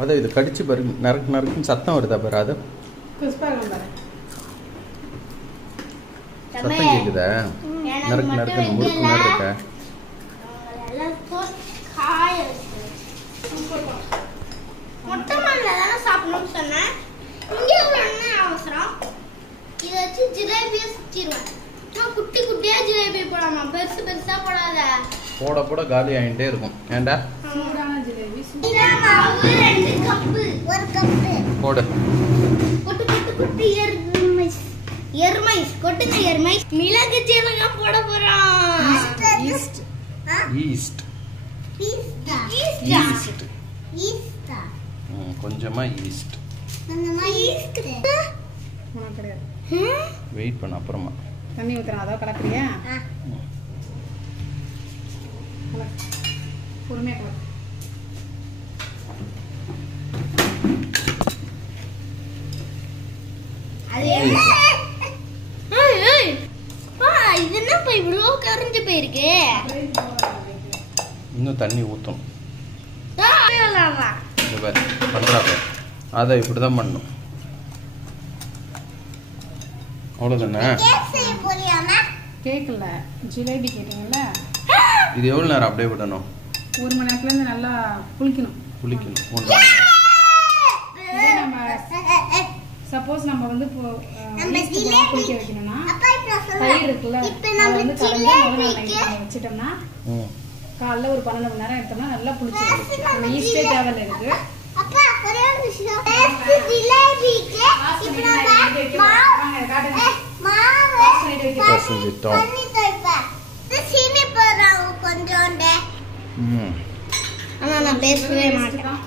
அதான் இது கடிச்சு பாரு, நறுக்கு நறுக்குன்னு சத்தம் வருதா பாரு. அது சத்தம் கேக்குதா? நறுக்கு நறுக்குன்னு முறுக்கு மாதிரி இருக்கா? சாப்பிடணும்னு சொன்னேன். இங்கே என்ன அவசரம்? இதை வச்சு ஜிலேபியை சுற்றிடுவேன். குட்டி குட்டியா ஜிலேபி போடாமா, பெருசு பெருசா போடாத. போட போட காலி ஆகிட்டே இருக்கும். ஏண்டா ஜிலேபி 2 கப், 1 கப் போடு. கொட்டு கொட்டு கொட்டு. எருமைஸ் கொட்டுங்க. எருமைஸ் மிளகு சீரகம் போட போறோம். ஈஸ்ட் ஈஸ்ட் ஈஸ்ட் ஈஸ்ட் கொஞ்சமா ஈஸ்ட். வெயிட் பண்ண அப்புறமா தண்ணி ஊத்துறேன். அதோ கலக்குறியா? பொறுமையா கலக்கு. இது என்ன இவ்வளோ கரைஞ்சு போயிருக்கு? இன்னும் தண்ணி ஊற்றணும். பண்ணுறாங்க அதை இப்படி தான் பண்ணணும். அவ்வளோதானே? கேட்கல, ஜிலேபி கேட்டீங்கல்ல. இது எவ்வளோ நேரம் அப்படியே விடணும்? 1 மணி நேரத்துலேருந்து நல்லா புளிக்கணும். சப்போஸ் நம்ம வந்து புளிக்க வைக்கணும்னா தயிர் இருக்குல்ல, அதை வந்து கலந்து முதல் நாள் வச்சுட்டோம்னா காலைல ஒரு 12 மணி நேரம் எடுத்தோம்னா நல்லா புளிச்சிடும். நம்ம ஈஸ்டே தேவையில்லை இருக்கு. நான் பேசவே மாட்டேன்.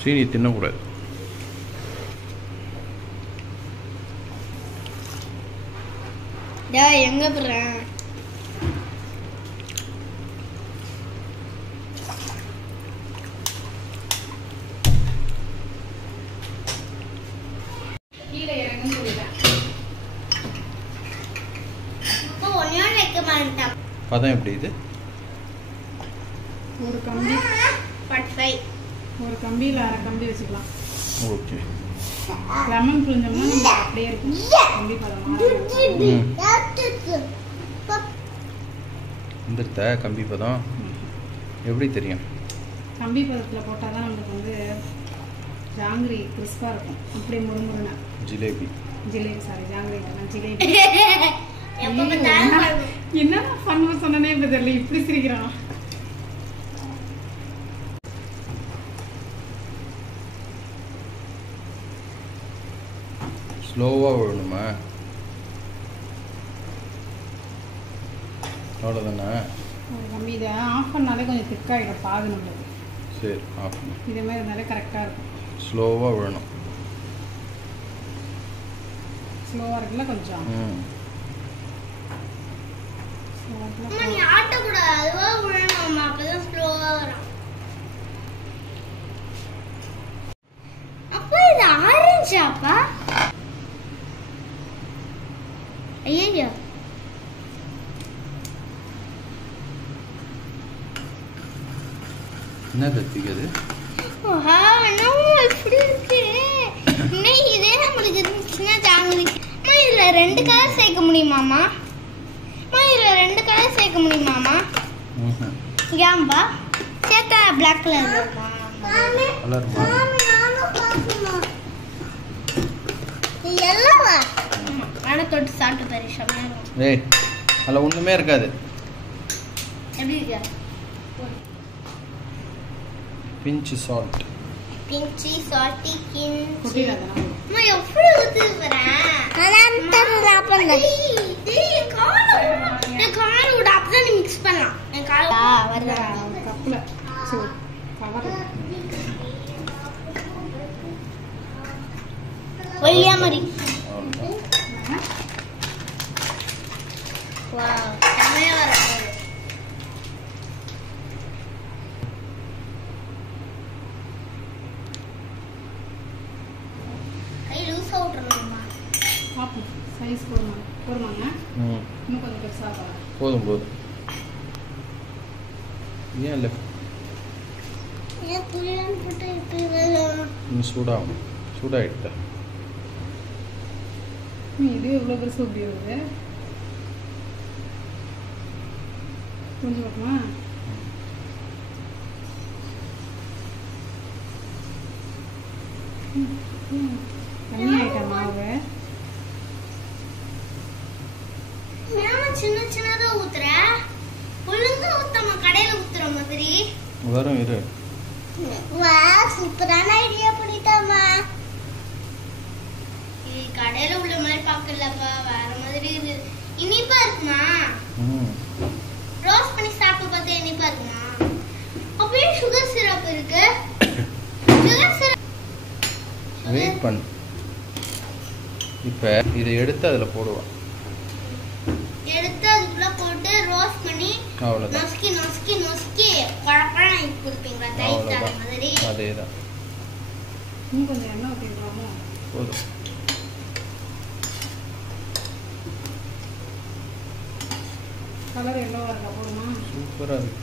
சீனி தின்னக்கூடாது. எங்க போறேன்? கீழே இறங்குன்னு சொல்லிட்டேன். பதம் எப்படி இது? ஒரு கம்பி ஒரு கம்பியில் 1/2 கம்பி வச்சுக்கலாம். ஓகே. லெமன் புளிஞ்சோம்னா நம்ம அப்படியே இருக்கும். கம்பி பதம் இந்த கம்பி பதம் எப்படி தெரியும்? கம்பி பதத்தில் போட்டால் தான் நம்மளுக்கு வந்து ஜாங்கிரி கிறிஸ்பாக இருக்கும். அப்படியே முறுமுறுனா ஜிலேபி சாரி ஜாங்கிரி ஜிலேபி. என்ன பண்ண சொன்னே இப்போ தெரியல, இப்படி சிரிக்கிறான். ஸ்லோவாக விழணுமா? அவ்வளோதானே? கம்மி. இதை ஆஃப் பண்ணாலே கொஞ்சம் திக்காகிடும் பாகு நம்மளுக்கு. சரி, ஆஃப் பண்ணு. இதே மாதிரி இருந்தாலே கரெக்டாக இருக்கும். ஸ்லோவாக விழணும். ஸ்லோவாக இருக்குல்ல கொஞ்சம். நீ ஆட்டக்கூடாது, அதுவா விழணும். அப்பதான் ஸ்லோவா வரும். அப்பா இது ஆரஞ்சு. அப்பா ஐயோ என்ன கத்திக்குது? இப்படி இருக்கு. இதே நம்மளுக்கு இருந்துச்சுன்னா ஜாங்கிரி. இதுல 2 கலர் சேர்க்க முடியுமாமா? இதுல 2 கலர் சேர்க்க முடியுமாமா? ஏன்பா சேர்த்தா பிளாக் கலர் இருக்குமா? எல்லோவா? ஆனா தொட்டு சாப்பிட்டு பாரு, செமையா இருக்கும். ஏய், அதுல ஒண்ணுமே இருக்காது. எப்படி இருக்கு? Pinch salt. பிஞ்சி சால்ட்டி கின். அம்மா எப்படி ஊத்து வரேன்? நான் தரல அப்பங்க. டேய் கால் விட அப்பதான் நீ மிக்ஸ் பண்ணலாம். என் கால் வரல கப்ல. சரி கவர். ஒல்லியா மாதிரி. வாவ், செமையா இருக்கு. சைஸ் போடுவாங்க. இன்னும் கொஞ்சம் பெருசாக போதும். ஏன் இல்லை இன்னும் சூடாகிட்ட இது எவ்வளோ பெருசு அப்படி வருது கொஞ்சம் வருமா தண்ணி ஆயிட்டா மாவு சின்ன சின்னதா ஊத்துற ஒழுங்கா ஊத்தாம கடையில ஊத்துற மாதிரி வரும் இரு வா சூப்பரான ஐடியா பண்ணிட்டாமா இது கடையில உள்ள மாதிரி பார்க்கலப்பா வேற மாதிரி இது இனிப்பா இருக்குமா ரோஸ்ட் பண்ணி சாப்பிட்டு பார்த்தா இனிப்பா இருக்குமா அப்படியே சுகர் சிரப் இருக்கு சுகர் சிரப் வெயிட் பண்ணு இப்போ இதை எடுத்து அதில் போடுவான் எடுத்து அதுக்குள்ள போட்டு ரோஸ்ட் பண்ணி அவ்வளோதான் நசுக்கி நசுக்கி நசுக்கி பழப்பழம் கொடுப்பீங்களா டைட் ஆன மாதிரி அதேதான் இன்னும் கொஞ்சம் எண்ணெய் ஊற்றிக்கலாமோ போதும் கலர் எல்லோவா இருக்கா போதுமா சூப்பராக இருக்கு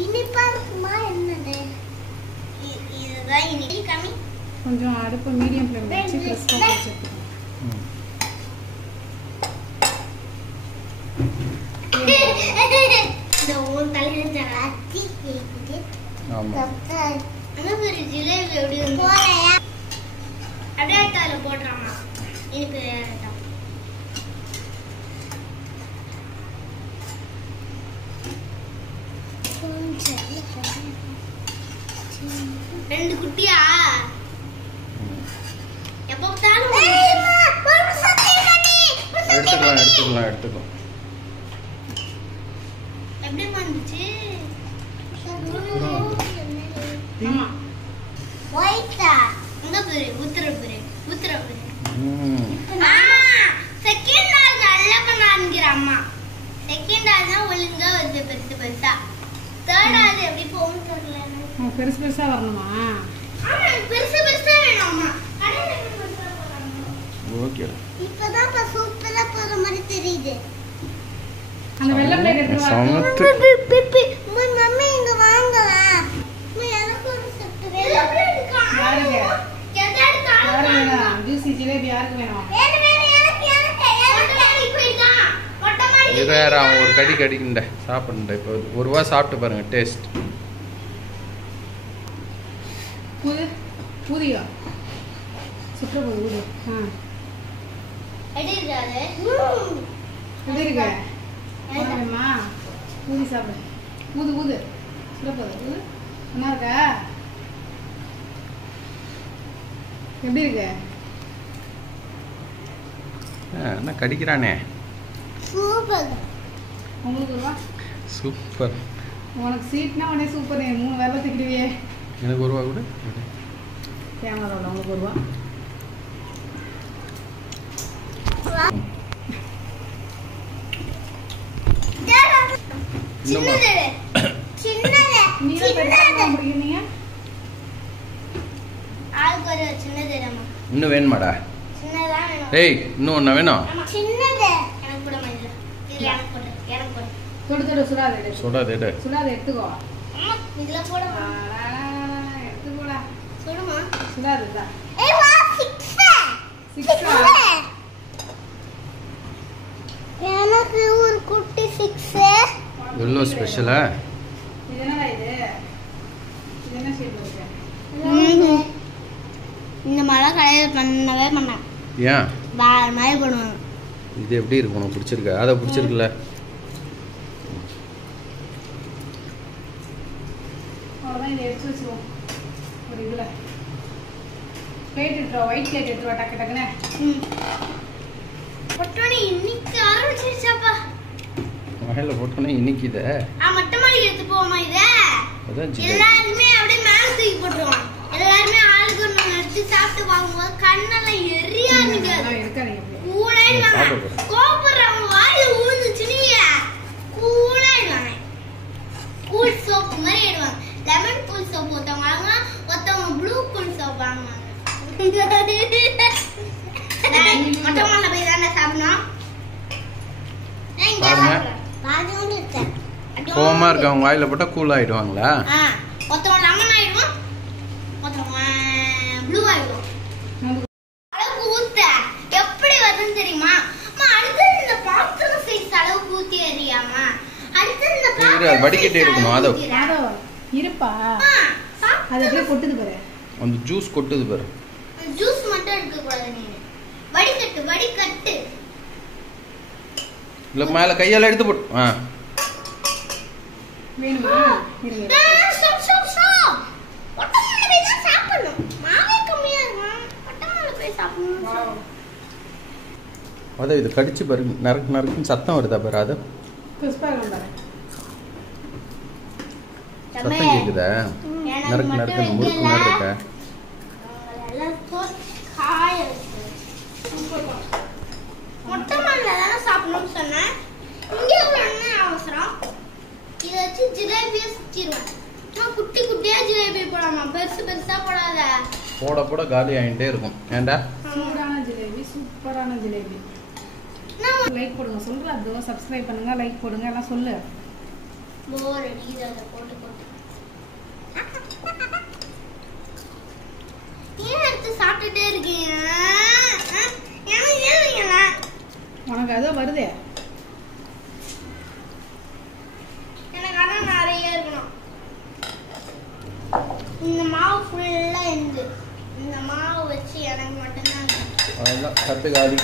இனிப்பா இருக்குமா என்னது இதுதான் இனிப்பு கம்மி கொஞ்சம் அடுப்பு மீடியம் ஃப்ளேம்ல வச்சு கிறிஸ்பாக வச்சுருக்கோம் இந்த ஓன் தலையில ஜாஸ்தி கேக்குது ஆமாம் அந்த ஒரு ஜிலேபி எப்படி போலையா அப்படியே அதில் போடுறாமா இனிப்பு ரெண்டு குட்டியா எப்ப பார்த்தாலும் எடுத்துக்கலாம் எப்படி வந்துச்சு ஆமா ஒயிட்டா இந்த பேரு உத்தர பேரு செகண்ட் நாள் நல்லா பண்ணாங்கிற அம்மா செகண்ட் நாள் தான் ஒழுங்கா வருது பெருசு பெருசா தேர்ட் நாள் எப்படி போகும் தெரியல பெருசு பெருசா வரணுமா ஆமா பெருசு பெருசா வேணும் அம்மா கடையில பெருசா போறாங்க ஓகே இப்பதான் சூப்பரா போற மாதிரி தெரியுது அந்த வெள்ளை பிளேட் எடுத்து சமத்து பிப்பி மம்மி இங்க வாங்கலாம் எனக்கு ஒரு செட் வெள்ளை பிளேட் யாருக்கு எதாடு யாருக்கு வேணும் ஜூசி ஜிலேபி யாருக்கு வேணும் வேற அவன் ஒரு கடி கடிக்குண்ட சாப்பிடுண்ட இப்போ ஒரு ரூபா சாப்பிட்டு பாருங்க டேஸ்ட் ஊதியா சுற்ற போது ஊது எப்படி இருக்காது எப்படி இருக்க வேணுமா ஊதி சாப்பிடு ஊது சுற்ற போது ஊது நல்லா இருக்கா எப்படி இருக்க என்ன கடிக்கிறானே சூப்பர் உங்களுக்கு ரூபா சூப்பர் உனக்கு சீட்னா உடனே சூப்பர் 3 வேலை திக்கிடுவியே எனக்கு ஒரு ரூபா கூட கேமராவில் உங்களுக்கு ஒரு ரூபா இன்னும் வேணுமாடா ஏய் இன்னும் ஒன்று வேணும் சுடாது எடு எடுத்துக்கோ எடுத்துக்கோடா சுடாதுதா எனக்கு ஒரு குட்டி 6 எவ்வளோ ஸ்பெஷலா இது என்னடா இது என்ன ஷேப்ல இருக்கு இந்த மழை கடையில் பண்ணவே பண்ணேன் ஏன் வேற மாதிரி பண்ணுவாங்க இது எப்படி இருக்கு உனக்கு பிடிச்சிருக்கா அதை பிடிச்சிருக்குல்ல அவ்வளோதான் இதை எடுத்து வச்சுருவோம் ஒரு இதில் பிளேட் எடுத்துருவா ஒயிட் பிளேட் எடுத்துருவா டக்கு டக்குன்னு பொட்டோனி இன்னைக்கு ஆரம்பிச்சிருச்சாப்பா மழையில போட்டோன்னே இன்னைக்கு இதை மொட்டை மாடிக்கு எடுத்து போவோமா இதை அதான் எல்லாருமே அப்படியே மேல தூக்கி போட்டுருவான் எல்லாருமே ஆளுக்கு ஒன்று எடுத்து சாப்பிட்டு வாங்கும்போது கண்ணெல்லாம் எரிய ஆரம்பிக்காது கூடாயிடுவாங்க கோபுறவங்க வாயில ஊந்துச்சுன்னு கூடாயிடுவாங்க கூல் சோப்பு மாதிரி ஆயிடுவாங்க லெமன் கூல் சோப்பு ஒருத்தவங்க ப்ளூ கூல் சோப் வாங்குவாங்க மொட்டை மாடியில் போய் தானே சாப்பிடணும் பாருங்க கோவமா இருக்கவங்க வாயில போட்டா கூல் ஆயிடுவாங்களா? ஒருத்தவங்க லெமன் ஆயிடுவான், ஒருத்தவங்க ப்ளூ ஆயிடுவான். அளவுக்கு ஊத்த எப்படி வருதுன்னு தெரியுமா? அடுத்து இந்த பாத்திரம் சைஸ் அளவுக்கு ஊத்தி எறியாமா? அடுத்து இந்த பாத்திரம் வடிகட்டி எடுக்கணும். அதோ இருப்பா, அது அப்படியே கொட்டுது பாரு. அந்த ஜூஸ் கொட்டுது பாரு. ஜூஸ் மட்டும் எடுக்க கூடாது நீ. வடிகட்டு வடிகட்டு. இல்ல மேல கையால எடுத்து போடு. வேணுமா? இருங்க. Stop stop stop. ஒட்டமல்ல போய் தான் சாப்பிடணும். மாவே கம்மியா இருக்கு. ஒட்டமல்ல போய் சாப்பிடணும். அத இது கடிச்சு பாரு. நரக்கு நரக்குன்னு சத்தம் வருதா பாரு. அது கிறிஸ்பா இருக்கும் பாரு. சத்தம் கேக்குதா? நரக்கு நரக்குன்னு முறுக்கு மாதிரி இருக்கா? ஒட்டமல்ல தான சாப்பிடணும்னு சொன்னேன். இங்க என்ன அவசரம்? இத வச்சு ஜிலேபியை சுத்திடுவேன். நான் குட்டி குட்டியா ஜிலேபி போடாமா, பெருசு பெருசா போடாத. போட போட காலி ஆயிட்டே இருக்கும். ஏண்டா? சூடான ஜிலேபி, சூப்பரான ஜிலேபி. லைக் போடுங்க, சொல்றேன். அதோ சப்ஸ்கிரைப் பண்ணுங்க, லைக் போடுங்க, எல்லாம் சொல்லு. போர் அடிக்குது அதை போட்டு போட்டு. ஏன் எடுத்து சாப்பிட்டுட்டே இருக்கீங்க? உனக்கு அதோ வருதே. எனக்கு ஆனா நிறைய இருக்கணும். இந்த மாவு ஃபுல்லா இந்த மாவு வச்சு எனக்கு மட்டும்தான். அதெல்லாம் கட்டு காலி.